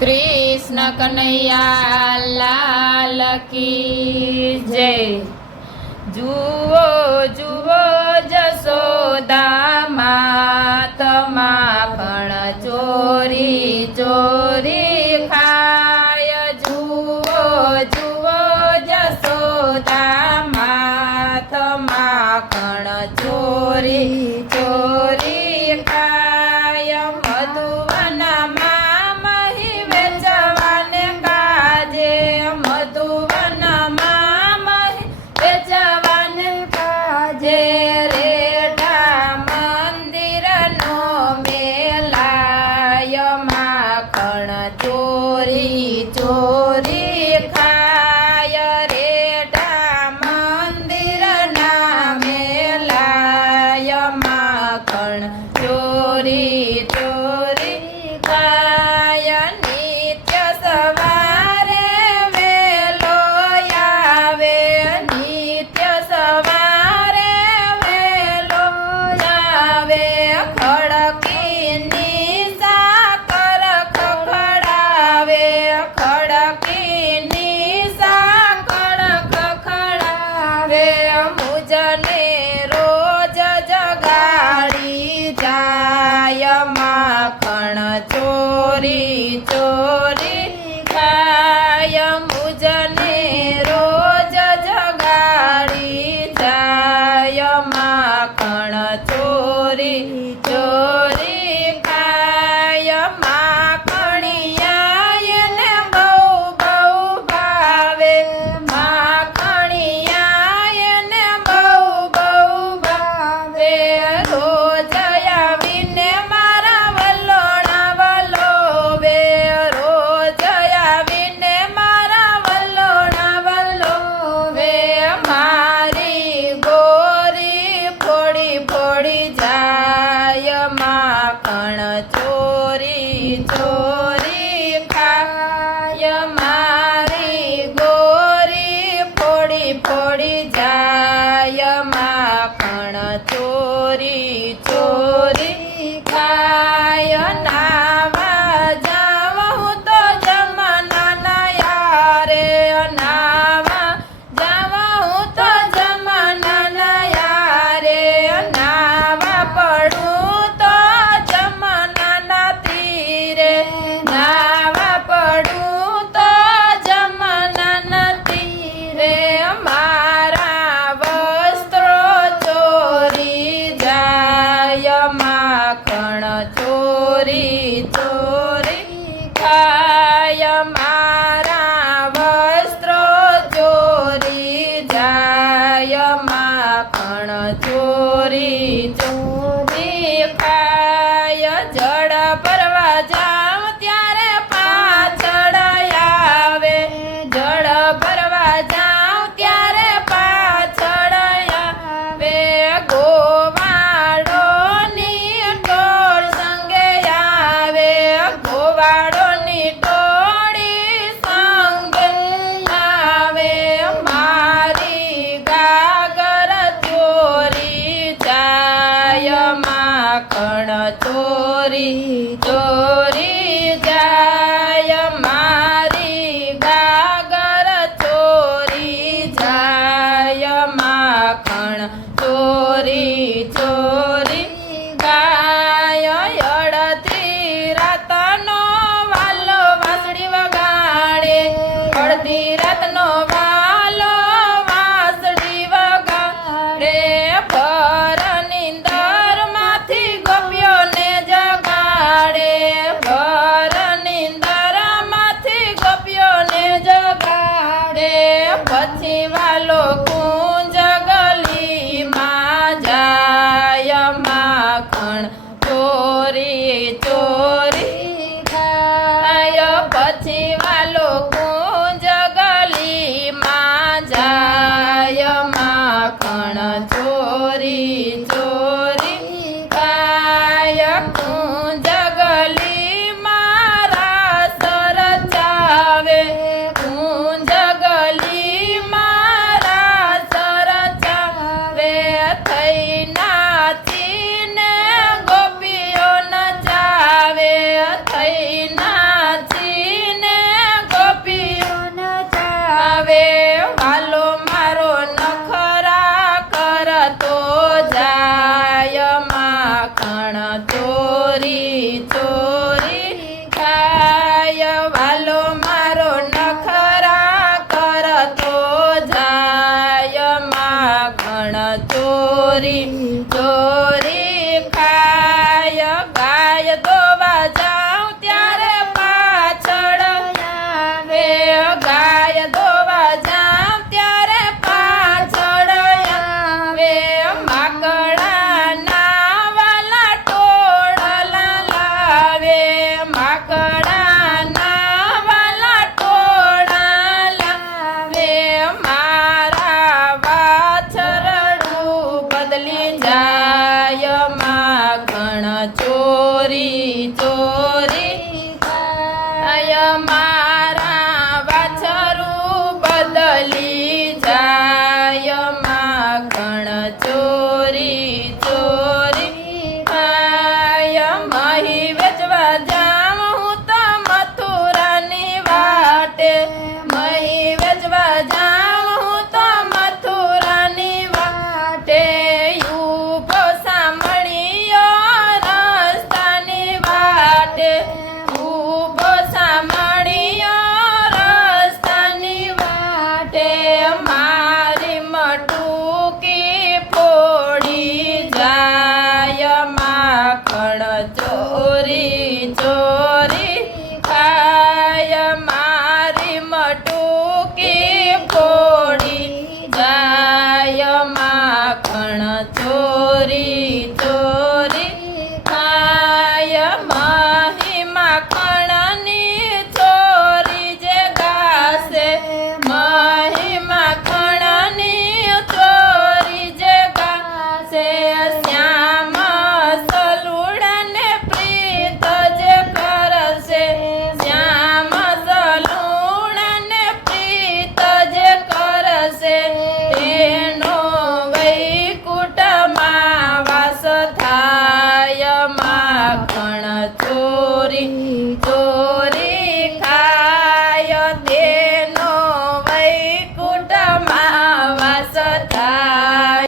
कृष्ण कन्हैया लाल की जय। जुओ जुओ जसोदा मात माखण चोरी चोरी खाय। जुओ जुओ जसोदा मात माखण चोरी चोरी खाय। मधुवनमा मही वेचवाने काजे। मधुवनमा मही वेचवाने काजे। रेढा मंदिरनो मेलाय माखण चोरी चोरी खाय। रेढा मंदिरना मेलाय माखण चोरी चोरी खाय। नित्य सवारे वेलो आवे। नित्य सवारे वेलो आवे। खड़कीनी साकर खखड़ावे। खड़कीनी साकर खखड़ावे। मुझने रोज जगाड़ी जाय माखण चोरी चोरी खाय। मुझने रोज जगाड़ी जाय माखण चोरी चोरी खाय। माखणिया એને બહુ બહુ ભાવે। માખણિયા એને બહુ બહુ ભાવે। રોજ આવીને મારા વલોણા વલોવે। રોજ આવીને મારા વલોણા વલોવે। મારી ગોરી ફોડી ફોડી જાય માખણ ચોરી ચોરી ખાય। મારી ગોરી ફોડી ફોડી જાય માખણ ચોરી ચોરી ખાય। નાવા જાઉં તો જમના યારે। નાવા જાઉં તો જમના યારે। નાવા પડું તો જમના તીરે। નાવા પડું તો જમના તીરે। મારા વસ્ત્રો ચોરી જાય માખણ ચોરી ચોરી ખાય। મારા વસ્ત્રો ચોરી જાય માખણ ચોરી ચોરી ખાય। જળ ભરવા જાઉં ત્યારે પાછળ આવે। જળ ભરવા જાઉં ત્યારે પાછળ આવે। ગોવાળોની ટોળ સંગે આવે। ગોવાળોની ટોળી સંગે આવે। મારી ગાગર ચોરી જાય માખણ ચોરી ચોરી જાય। મારી ગાગર ચોરી જાય માખણ ચોરી ચોરી ગાય। અડધી રાતનો જય